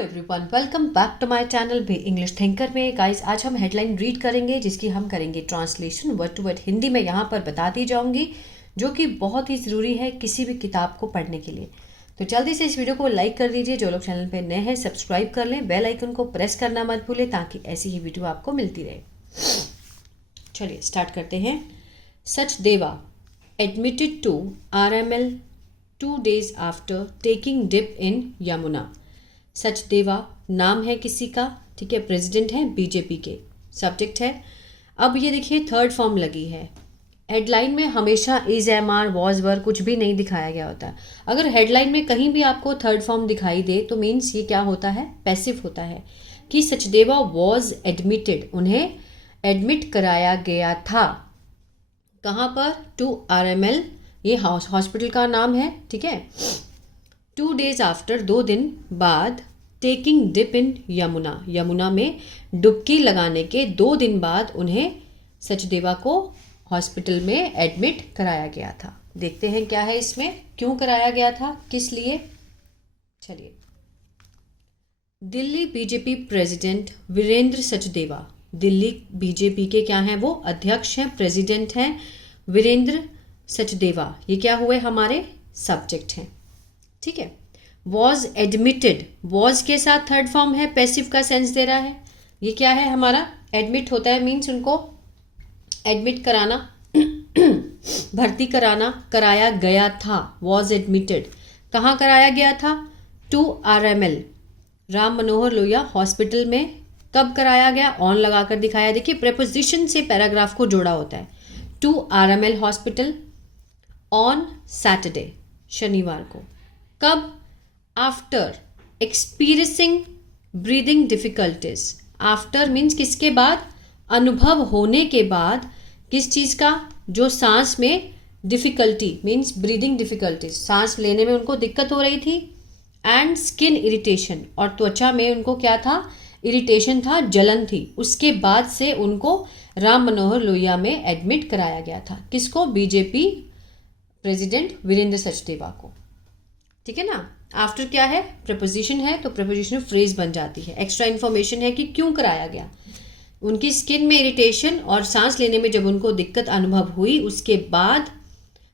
Everyone, welcome back to my channel भी English thinker में। Guys, आज हम हेडलाइन रीड करेंगे जिसकी हम करेंगे translation word to word Hindi में यहाँ पर बताती जाऊंगी, जो कि बहुत ही ज़रूरी है किसी भी किताब को पढ़ने के लिए। तो जल्दी से इस वीडियो को लाइक कर दीजिए, जो लोग चैनल पे नए हैं सब्सक्राइब कर लें, बेल आइकन को प्रेस करना मत भूलें ताकि ऐसी ही वीडियो आपको मिलती रहे। चलिए स्टार्ट करते हैं। Sachdeva admitted to RML 2 days after taking dip in Yamuna. Sachdeva नाम है किसी का, ठीक है, प्रेसिडेंट है बीजेपी के, सब्जेक्ट है। अब ये देखिए थर्ड फॉर्म लगी है। हेडलाइन में हमेशा इज, एम आर, वॉज, वर कुछ भी नहीं दिखाया गया होता। अगर हेडलाइन में कहीं भी आपको थर्ड फॉर्म दिखाई दे तो मीन्स ये क्या होता है, पैसिव होता है कि सचदेवा वॉज एडमिटेड, उन्हें एडमिट कराया गया था। कहाँ पर? टू RML, ये हॉस्पिटल का नाम है, ठीक है। 2 days आफ्टर, 2 दिन बाद, taking dip in Yamuna, Yamuna में डुबकी लगाने के 2 दिन बाद उन्हें सचदेवा को हॉस्पिटल में एडमिट कराया गया था। देखते हैं क्या है इसमें, क्यों कराया गया था, किस लिए। चलिए, Delhi BJP president Virendra Sachdeva, Delhi BJP के क्या हैं, वो अध्यक्ष हैं, प्रेसिडेंट हैं वीरेंद्र सचदेवा। ये क्या हुए, हमारे सब्जेक्ट हैं, ठीक है। वॉज एडमिटेड, वॉज के साथ थर्ड फॉर्म है, पैसिव का सेंस दे रहा है। ये क्या है हमारा, एडमिट होता है, मीन्स उनको एडमिट कराना भर्ती कराना, कराया गया था। वॉज एडमिटेड, कहाँ कराया गया था? To RML, Ram Manohar Lohia hospital में। कब कराया गया? ऑन लगाकर दिखाया। देखिए प्रेपोजिशन से पैराग्राफ को जोड़ा होता है। To RML hospital on Saturday, शनिवार को। कब? After experiencing breathing difficulties. After means किसके बाद? अनुभव होने के बाद। किस चीज़ का? जो सांस में डिफिकल्टी मीन्स ब्रीदिंग डिफिकल्टीज, सांस लेने में उनको दिक्कत हो रही थी। एंड स्किन इरिटेशन, और त्वचा में उनको क्या था, इरिटेशन था, जलन थी। उसके बाद से उनको राम मनोहर लोहिया में एडमिट कराया गया था। किसको? बीजेपी प्रेसिडेंट वीरेंद्र सचदेवा को, ठीक है ना। आफ्टर क्या है, प्रपोजिशन है, तो प्रपोजिशन फ्रेज बन जाती है। एक्स्ट्रा इन्फॉर्मेशन है कि क्यों कराया गया। उनकी स्किन में इरिटेशन और सांस लेने में जब उनको दिक्कत अनुभव हुई, उसके बाद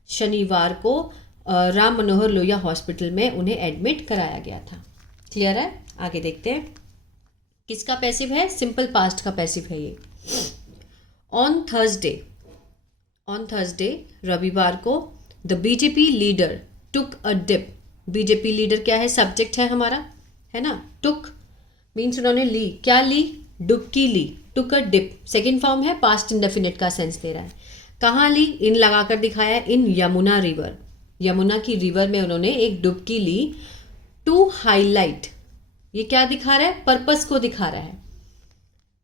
शनिवार को राम मनोहर लोहिया हॉस्पिटल में उन्हें एडमिट कराया गया था। क्लियर है? आगे देखते हैं। किसका पैसिव है? सिंपल पास्ट का पैसिव है ये। ऑन थर्सडे रविवार को, the BJP leader took a dip. BJP leader क्या है, सब्जेक्ट है हमारा, है ना। टुक मीन्स उन्होंने ली, क्या ली, डुबकी ली। टुक अ डिप सेकेंड फॉर्म है, पास्ट इंडेफिनिट का सेंस दे रहा है। कहाँ ली? इन लगाकर दिखाया, इन यमुना रिवर, यमुना की रिवर में उन्होंने एक डुबकी ली। टू हाईलाइट, ये क्या दिखा रहा है, पर्पस को दिखा रहा है।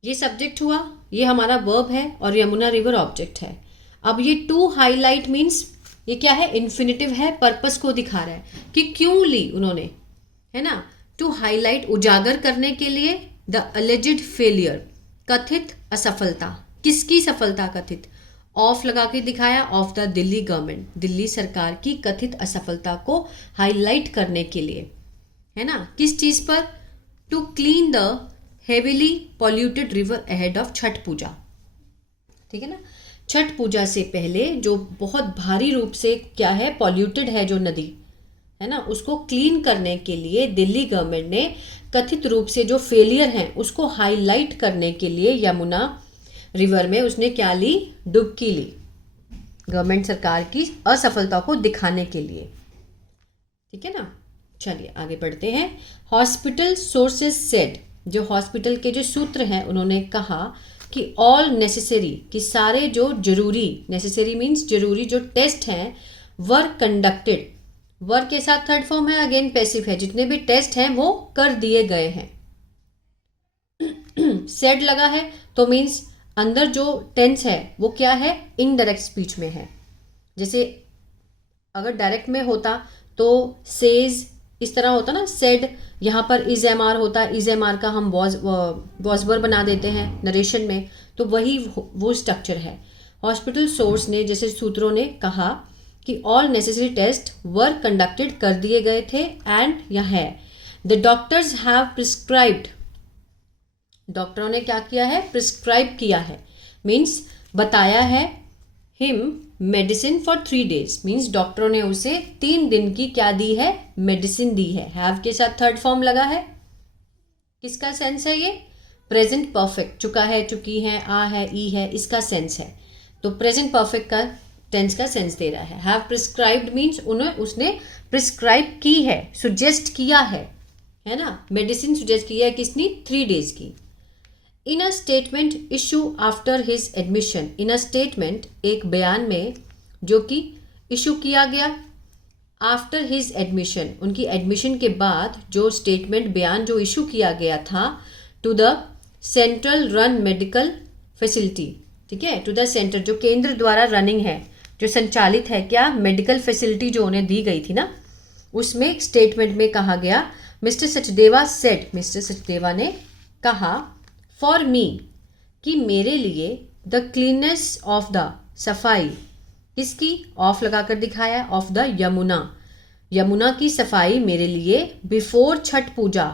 ये सब्जेक्ट हुआ, ये हमारा वर्ब है, और यमुना रिवर ऑब्जेक्ट है। अब ये टू हाईलाइट मीन्स ये क्या है, इन्फिनिटिव है, पर्पस को दिखा रहा है कि क्यों ली उन्होंने, है ना। टू हाईलाइट, उजागर करने के लिए। द अलेजिड फेलियर, कथित असफलता। किसकी सफलता कथित? ऑफ लगा के दिखाया, of the Delhi government, Delhi सरकार की कथित असफलता को हाईलाइट करने के लिए, है ना। किस चीज पर? To clean the heavily polluted river ahead of Chhath Puja, ठीक है ना। छठ पूजा से पहले जो बहुत भारी रूप से क्या है, पॉल्यूटेड है जो नदी, है ना, उसको क्लीन करने के लिए दिल्ली गवर्नमेंट ने कथित रूप से जो फेलियर हैं उसको हाईलाइट करने के लिए यमुना रिवर में उसने क्या ली, डुबकी ली, गवर्नमेंट सरकार की असफलता को दिखाने के लिए, ठीक है ना। चलिए आगे बढ़ते हैं। हॉस्पिटल सोर्सेज सेड, जो हॉस्पिटल के जो सूत्र हैं उन्होंने कहा कि ऑल नेसेसरी, कि सारे जो जरूरी, नेसेसरी मीन्स जरूरी, जो टेस्ट हैं वर कंडक्टेड। वर के साथ थर्ड फॉर्म है, अगेन पैसिव है, जितने भी टेस्ट हैं वो कर दिए गए हैं। सेड लगा है तो मीन्स अंदर जो टेंस है वो क्या है, इनडायरेक्ट स्पीच में है। जैसे अगर डायरेक्ट में होता तो सेज इस तरह होता ना, सेड, यहाँ पर इज एम आर होता, इज एम आर का हम वॉज वर बना देते हैं नरेशन में, तो वही वो स्ट्रक्चर है। हॉस्पिटल सोर्स ने, जैसे सूत्रों ने कहा कि ऑल नेसेसरी टेस्ट वर कंडक्टेड, कर दिए गए थे, एंड यह है द डॉक्टर्स हैव प्रिस्क्राइब्ड, डॉक्टरों ने क्या किया है, प्रिस्क्राइब किया है, मीन्स बताया है, him medicine for 3 days, means डॉक्टरों ने उसे 3 दिन की क्या दी है, मेडिसिन दी है। हैव के साथ थर्ड फॉर्म लगा है, किसका सेंस है ये, प्रेजेंट परफेक्ट, चुका है, चुकी है, आ है, ई है, इसका सेंस है, तो प्रेजेंट परफेक्ट का टेंस का सेंस दे रहा है। हैव प्रिस्क्राइब्ड मीन्स उसने प्रिस्क्राइब की है, सुजेस्ट किया है ना, मेडिसिन सुजेस्ट की है किसने, 3 days की। In a statement issue after his admission, in a statement एक बयान में जो कि इशू किया गया आफ्टर हिज एडमिशन, उनकी एडमिशन के बाद जो स्टेटमेंट बयान जो इशू किया गया था, to the central run medical facility, ठीक है, टू द सेंटर जो केंद्र द्वारा रनिंग है, जो संचालित है क्या, मेडिकल फैसिलिटी जो उन्हें दी गई थी ना, उसमें स्टेटमेंट में कहा गया, mister Sachdeva said, mister Sachdeva ने कहा, फॉर मी, कि मेरे लिए, द क्लीननेस ऑफ द, सफाई किसकी, ऑफ लगाकर दिखाया, ऑफ द यमुना, यमुना की सफाई मेरे लिए, बिफोर छठ पूजा,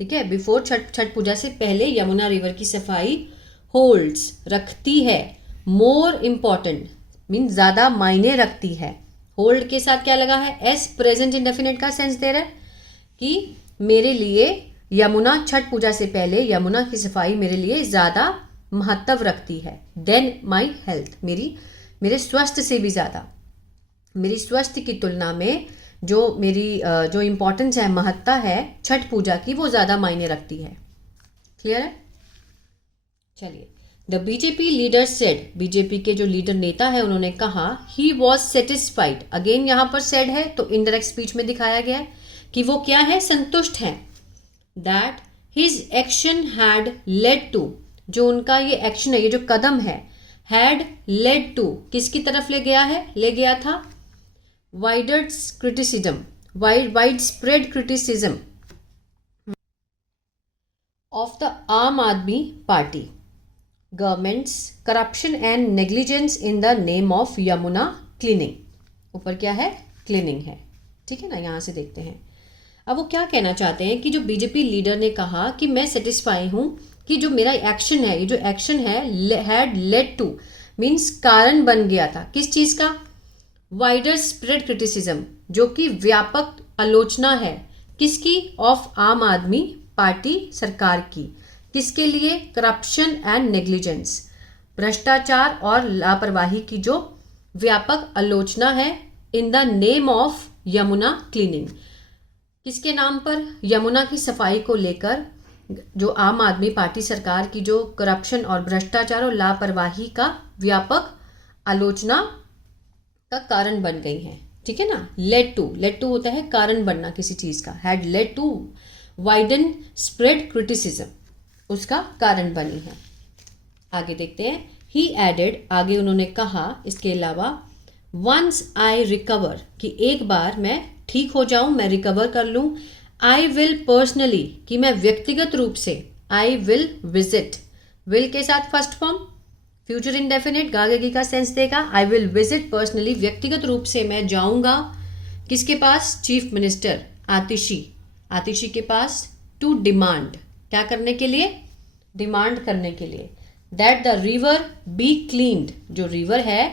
ठीक है, बिफोर छठ पूजा से पहले यमुना रिवर की सफाई, होल्ड्स रखती है, मोर इम्पॉर्टेंट मीन ज़्यादा मायने रखती है, होल्ड के साथ क्या लगा है, एस, प्रेजेंट इंडेफिनिट का सेंस दे रहा है कि मेरे लिए यमुना छठ पूजा से पहले यमुना की सफाई मेरे लिए ज़्यादा महत्व रखती है, देन माई हेल्थ, मेरे स्वास्थ्य से भी ज़्यादा, मेरी स्वास्थ्य की तुलना में जो मेरी जो इम्पोर्टेंस है, महत्ता है छठ पूजा की, वो ज़्यादा मायने रखती है। क्लियर है? चलिए, the BJP leader said, BJP के जो लीडर नेता है उन्होंने कहा, ही वॉज सेटिस्फाइड, अगेन यहाँ पर सेड है तो इनडायरेक्ट स्पीच में दिखाया गया है कि वो क्या है, संतुष्ट है, that his action had led to, जो उनका ये एक्शन है, ये जो कदम है, हैड लेड टू, किसकी तरफ ले गया है, ले गया था, wide spread criticism of the आम आदमी party, governments corruption and negligence in the name of Yamuna cleaning, ऊपर क्या है, क्लीनिंग है, ठीक है ना, यहाँ से देखते हैं। अब वो क्या कहना चाहते हैं कि जो बीजेपी लीडर ने कहा कि मैं सेटिस्फाई हूँ कि जो मेरा एक्शन है, ये जो एक्शन है, हैड लेड टू मीन्स कारण बन गया था, किस चीज़ का, वाइडर स्प्रेड क्रिटिसिज्म, जो कि व्यापक आलोचना है, किसकी, ऑफ आम आदमी पार्टी, सरकार की, किसके लिए, करप्शन एंड नेग्लिजेंस, भ्रष्टाचार और लापरवाही की जो व्यापक आलोचना है, in the name of Yamuna cleaning, किसके नाम पर, यमुना की सफाई को लेकर जो आम आदमी पार्टी सरकार की जो करप्शन और भ्रष्टाचार और लापरवाही का व्यापक आलोचना का कारण बन गई हैं, ठीक है ना। लेड टू होता है कारण बनना किसी चीज़ का, had led to widen spread criticism, उसका कारण बनी है। आगे देखते हैं, ही एडेड, आगे उन्होंने कहा इसके अलावा, वंस आई रिकवर, कि एक बार मैं ठीक हो जाऊं, मैं रिकवर कर लूं, आई विल पर्सनली, कि मैं व्यक्तिगत रूप से, आई विल विजिट, विल के साथ फर्स्ट फॉर्म फ्यूचर इंडेफिनिट गागेगी का सेंस देगा, आई विल विजिट पर्सनली, व्यक्तिगत रूप से मैं जाऊंगा, किसके पास, चीफ मिनिस्टर आतिशी के पास, टू डिमांड, क्या करने के लिए, डिमांड करने के लिए, that the river be cleaned, जो रिवर है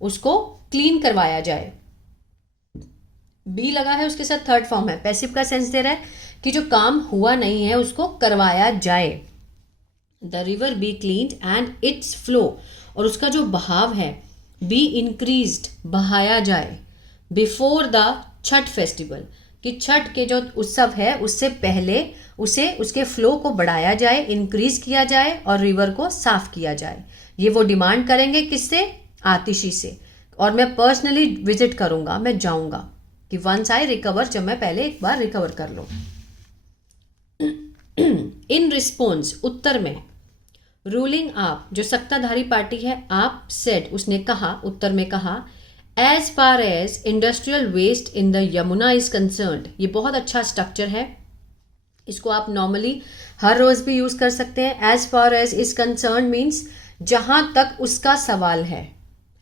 उसको क्लीन करवाया जाए, बी लगा है उसके साथ थर्ड फॉर्म है, पैसिव का सेंस दे रहा है कि जो काम हुआ नहीं है उसको करवाया जाए, the river be cleaned and its flow, और उसका जो बहाव है, बी इंक्रीज्ड, बहाया जाए, बिफोर द छठ फेस्टिवल, कि छठ के जो उत्सव है उससे पहले उसे उसके फ्लो को बढ़ाया जाए, इंक्रीज किया जाए और रिवर को साफ किया जाए। ये वो डिमांड करेंगे किससे, आतिशी से, और मैं पर्सनली विजिट करूंगा, मैं जाऊंगा, कि वंस आई रिकवर, जब मैं पहले एक बार रिकवर कर लूं। इन रिस्पॉन्स, उत्तर में, रूलिंग आप, जो सत्ताधारी पार्टी है, आप सेड, उसने कहा, उत्तर में कहा, as far as industrial waste in the Yamuna is concerned, ये बहुत अच्छा स्ट्रक्चर है, इसको आप नॉर्मली हर रोज भी यूज कर सकते हैं। As far as is concern means जहां तक उसका सवाल है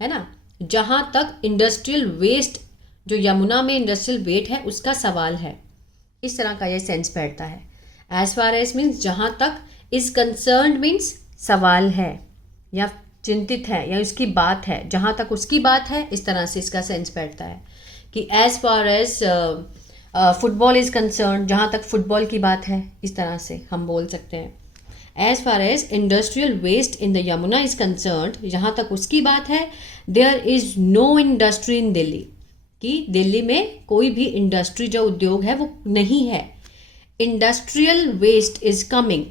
ना, जहां तक इंडस्ट्रियल वेस्ट, जो यमुना में इंडस्ट्रियल वेस्ट है उसका सवाल है, इस तरह का ये सेंस बैठता है। एज फार एज मीन्स जहाँ तक, इज कंसर्न्ड मीन्स सवाल है या चिंतित है या उसकी बात है, जहाँ तक उसकी बात है, इस तरह से इसका सेंस बैठता है कि as far as football is concern, जहाँ तक फुटबॉल की बात है, इस तरह से हम बोल सकते हैं। As far as industrial waste in the Yamuna is concern, जहाँ तक उसकी बात है, there is no industry in Delhi, कि दिल्ली में कोई भी इंडस्ट्री जो उद्योग है वो नहीं है। इंडस्ट्रियल वेस्ट इज कमिंग,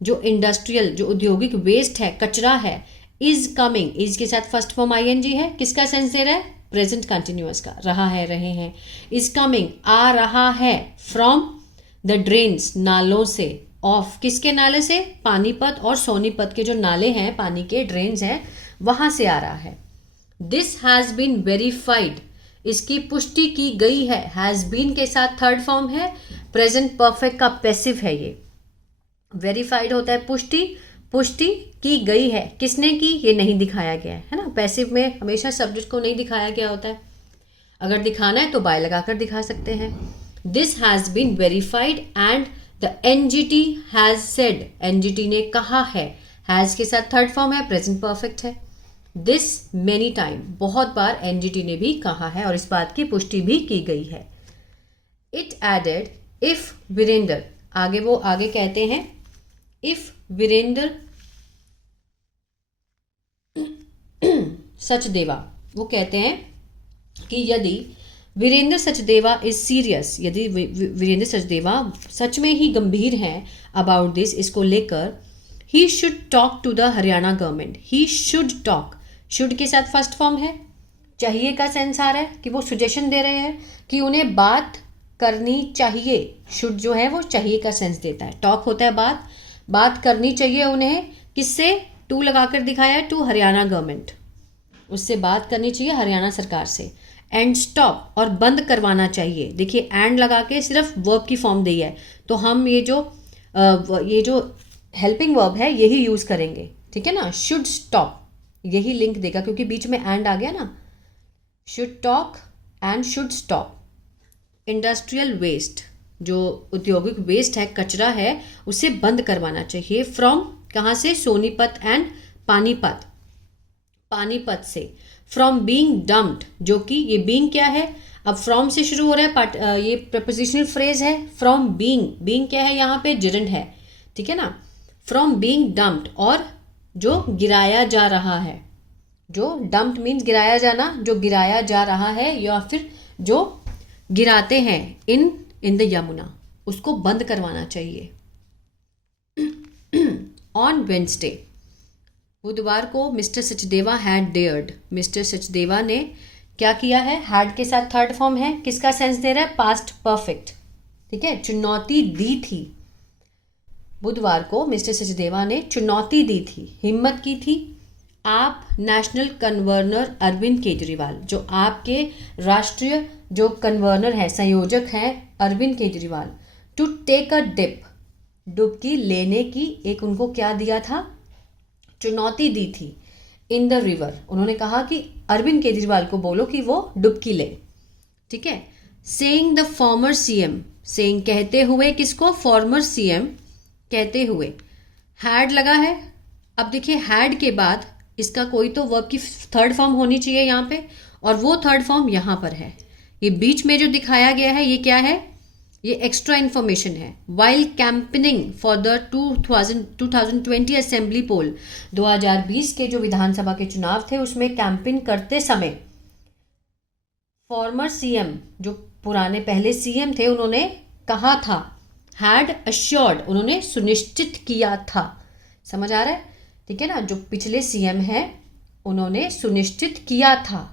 जो इंडस्ट्रियल जो औद्योगिक वेस्ट है, कचरा है, इज कमिंग, इज के साथ फर्स्ट फॉर्म आईएनजी है, किसका सेंस दे रहा है, प्रेजेंट कंटिन्यूअस का, रहा है, रहे हैं, इज कमिंग, आ रहा है, फ्रॉम द ड्रेन्स, नालों से, ऑफ, किसके नाले से, पानीपत और सोनीपत के जो नाले हैं, पानी के ड्रेन्स हैं, वहां से आ रहा है। दिस हैज बीन वेरीफाइड, इसकी पुष्टि की गई है, हैज बीन के साथ थर्ड फॉर्म है, प्रेजेंट परफेक्ट का पैसिव है ये। वेरीफाइड होता है पुष्टि, पुष्टि की गई है, किसने की, ये नहीं दिखाया गया है ना। पैसिव में हमेशा सब्जेक्ट को नहीं दिखाया गया होता है, अगर दिखाना है तो बाय लगाकर दिखा सकते हैं। This has been verified and the NGT has said, NGT ने कहा है, हैज के साथ थर्ड फॉर्म है, प्रेजेंट परफेक्ट है। दिस मेनी टाइम, बहुत बार एनजीटी ने भी कहा है और इस बात की पुष्टि भी की गई है। इट एडेड, इफ वीरेंद्र, आगे वो आगे कहते हैं, इफ वीरेंद्र सचदेवा, वो कहते हैं कि यदि वीरेंद्र सचदेवा इज सीरियस, यदि वीरेंद्र सचदेवा सच में ही गंभीर हैं अबाउट दिस, इसको लेकर, he should talk to the Haryana government, he should talk, should के साथ फर्स्ट फॉर्म है, चाहिए का सेंस आ रहा है कि वो सजेशन दे रहे हैं कि उन्हें बात करनी चाहिए। शुड जो है वो चाहिए का सेंस देता है, टॉक होता है बात करनी चाहिए उन्हें, किससे, टू लगाकर दिखाया है, टू हरियाणा गवर्नमेंट, उससे बात करनी चाहिए हरियाणा सरकार से। एंड स्टॉप, और बंद करवाना चाहिए, देखिए एंड लगा के सिर्फ वर्ब की फॉर्म दी है, तो हम ये जो हेल्पिंग वर्ब है यही यूज़ करेंगे, ठीक है ना। शुड स्टॉप यही लिंक देगा क्योंकि बीच में एंड आ गया ना, should talk and should stop. Industrial waste, जो औद्योगिक वेस्ट है, कचरा है, उसे बंद करवाना चाहिए। फ्रॉम, कहाँ से, सोनीपत एंड पानीपत, पानीपत से। फ्रॉम बीइंग डम्प्ड, जो कि ये बीइंग क्या है, अब फ्रॉम से शुरू हो रहा है, ये प्रपोजिशनल फ्रेज है। फ्रॉम बीइंग क्या है, यहाँ पे जिरंड है, ठीक है ना। फ्रॉम बीइंग डम्प्ड, और जो गिराया जा रहा है, जो डम्प्ड मीन्स गिराया जाना, जो गिराया जा रहा है या फिर जो गिराते हैं इन द यमुना, उसको बंद करवाना चाहिए। ऑन वेंसडे, बुधवार को, mister Sachdeva had dared, mister Sachdeva ने क्या किया है, हैड के साथ थर्ड फॉर्म है, किसका सेंस दे रहा है, पास्ट परफेक्ट, ठीक है, चुनौती दी थी। बुधवार को मिस्टर सचदेवा ने चुनौती दी थी, हिम्मत की थी, आप नेशनल कन्वर्नर अरविंद केजरीवाल, जो आपके राष्ट्रीय जो कन्वर्नर है, संयोजक हैं Arvind Kejriwal, to take a dip, डुबकी लेने की एक उनको क्या दिया था, चुनौती दी थी। इन द रिवर, उन्होंने कहा कि अरविंद केजरीवाल को बोलो कि वो डुबकी ले, ठीक है। Saying the former CM, saying कहते हुए, किसको, फॉर्मर सीएम कहते हुए, हैड लगा है। अब देखिए हैड के बाद इसका कोई तो वर्ब की थर्ड फॉर्म होनी चाहिए यहाँ पे, और वो थर्ड फॉर्म यहाँ पर है। ये बीच में जो दिखाया गया है ये क्या है, ये एक्स्ट्रा इन्फॉर्मेशन है। While campaigning for the 2020 assembly poll, 2020 के जो विधानसभा के चुनाव थे उसमें कैंपेन करते समय फॉर्मर सीएम, जो पुराने पहले सीएम थे, उन्होंने कहा था, हैड अश्योर्ड, उन्होंने सुनिश्चित किया था, समझ आ रहा है, ठीक है ना। जो पिछले सीएम हैं उन्होंने सुनिश्चित किया था,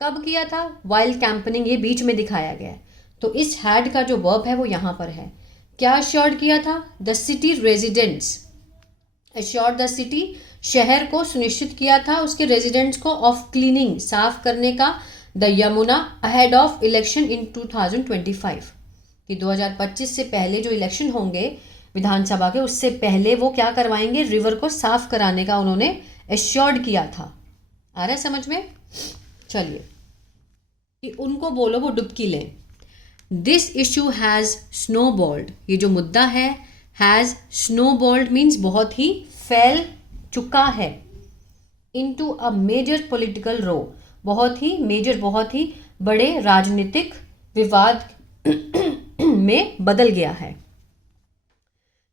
कब किया था, वाइल कैंपेनिंग, ये बीच में दिखाया गया है। तो इस हैड का जो वर्ब है वो यहाँ पर है। क्या अश्योर्ड किया था, the city residents, assured the city, शहर को सुनिश्चित किया था, उसके रेजिडेंट्स को, ऑफ क्लीनिंग, साफ करने का, the Yamuna ahead of election in 2025, कि 2025 से पहले जो इलेक्शन होंगे विधानसभा के, उससे पहले वो क्या करवाएंगे, रिवर को साफ कराने का उन्होंने एश्योर्ड किया था। आ रहा है समझ में, चलिए, कि उनको बोलो वो डुबकी लें। दिस इशू हैज़ स्नोबॉल्ड, ये जो मुद्दा है हैज़ स्नोबॉल्ड मीन्स बहुत ही फैल चुका है, इनटू अ मेजर पॉलिटिकल रो, बहुत ही मेजर, बहुत ही बड़े राजनीतिक विवाद में बदल गया है।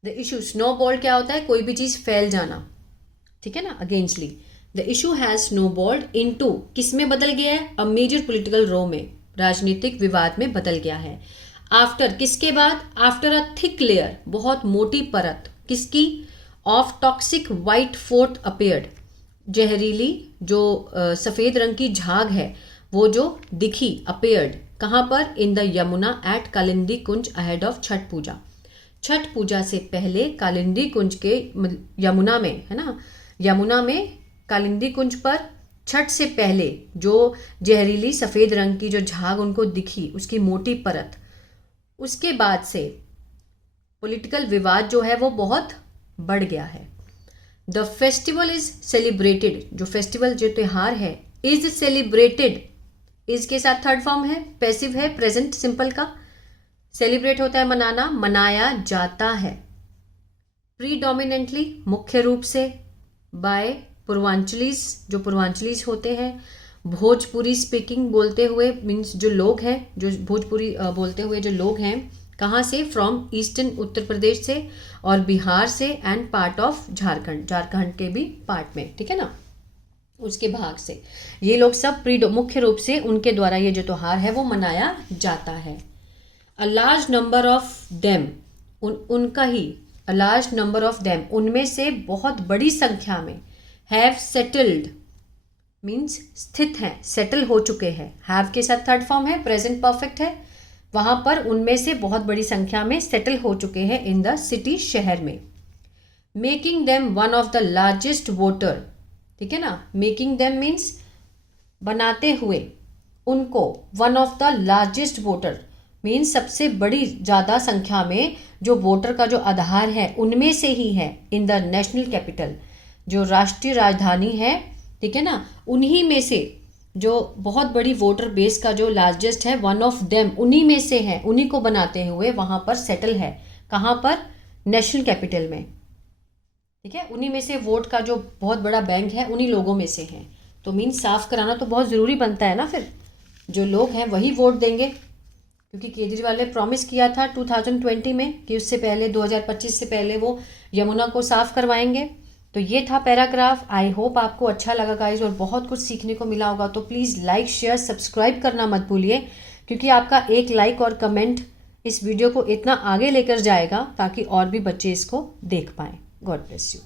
द इशू, स्नोबॉल क्या होता है, कोई भी चीज फैल जाना, ठीक है ना, अगेंस्टली। द इशू हैज स्नोबॉल्ड इनटू, किस में बदल गया है, अ मेजर पॉलिटिकल रो में, राजनीतिक विवाद में बदल गया है। आफ्टर, किसके बाद, आफ्टर अ थिक लेयर, बहुत मोटी परत, किसकी, of toxic white fort appeared, जहरीली जो सफ़ेद रंग की झाग है वो जो दिखी, अपेयर्ड, कहाँ पर, in the Yamuna at Kalindi Kunj ahead of Chhath Puja, Chhath Puja से पहले कालिंदी कुंज के यमुना में, है ना, यमुना में कालिंदी कुंज पर छठ से पहले जो जहरीली सफ़ेद रंग की जो झाग उनको दिखी, उसकी मोटी परत, उसके बाद से पॉलिटिकल विवाद जो है वो बहुत बढ़ गया है। द फेस्टिवल इज सेलिब्रेटेड, जो फेस्टिवल जो त्योहार है, इज सेलिब्रेटेड, इज के साथ थर्ड फॉर्म है, पैसिव है, प्रेजेंट सिंपल का, सेलिब्रेट होता है मनाना, मनाया जाता है, प्रीडोमिनेंटली मुख्य रूप से, बाय पूर्वांचलीज, जो पूर्वांचलीज होते हैं, भोजपुरी स्पीकिंग बोलते हुए, मीन्स जो लोग हैं, जो भोजपुरी बोलते हुए जो लोग हैं, कहाँ से, फ्रॉम ईस्टर्न उत्तर प्रदेश से और बिहार से, and part of Jharkhand, Jharkhand के भी पार्ट में, ठीक है ना, उसके भाग से, ये लोग सब मुख्य रूप से उनके द्वारा ये जो त्योहार है वो मनाया जाता है। A large number of them, उनका ही, a large number of them, उनमें से बहुत बड़ी संख्या में, हैव सेटल्ड मीन्स स्थित हैं, सेटल हो चुके हैं, हैव के साथ थर्ड फॉर्म है, प्रेजेंट परफेक्ट है, वहां पर उनमें से बहुत बड़ी संख्या में सेटल हो चुके हैं इन द सिटी, शहर में, making them one of the largest voter, ठीक है ना, मेकिंग देम मीन्स बनाते हुए उनको, one of the largest voter means सबसे बड़ी ज़्यादा संख्या में जो वोटर का जो आधार है उनमें से ही है, इन द नेशनल कैपिटल, जो राष्ट्रीय राजधानी है, ठीक है ना, उन्हीं में से जो बहुत बड़ी वोटर बेस का जो लार्जेस्ट है, वन ऑफ देम, उन्हीं में से है, उन्हीं को बनाते हुए वहाँ पर सेटल है, कहाँ पर, नेशनल कैपिटल में, ठीक है, उन्हीं में से वोट का जो बहुत बड़ा बैंक है उन्हीं लोगों में से है, तो मीन्स साफ कराना तो बहुत ज़रूरी बनता है ना, फिर जो लोग हैं वही वोट देंगे, क्योंकि केजरीवाल ने प्रॉमिस किया था 2020 में कि उससे पहले 2025 से पहले वो यमुना को साफ करवाएंगे। तो ये था पैराग्राफ। आई होप आपको अच्छा लगा गाइज और बहुत कुछ सीखने को मिला होगा। तो प्लीज़ लाइक शेयर सब्सक्राइब करना मत भूलिए, क्योंकि आपका एक लाइक और कमेंट इस वीडियो को इतना आगे लेकर जाएगा ताकि और भी बच्चे इसको देख पाएँ। God bless you.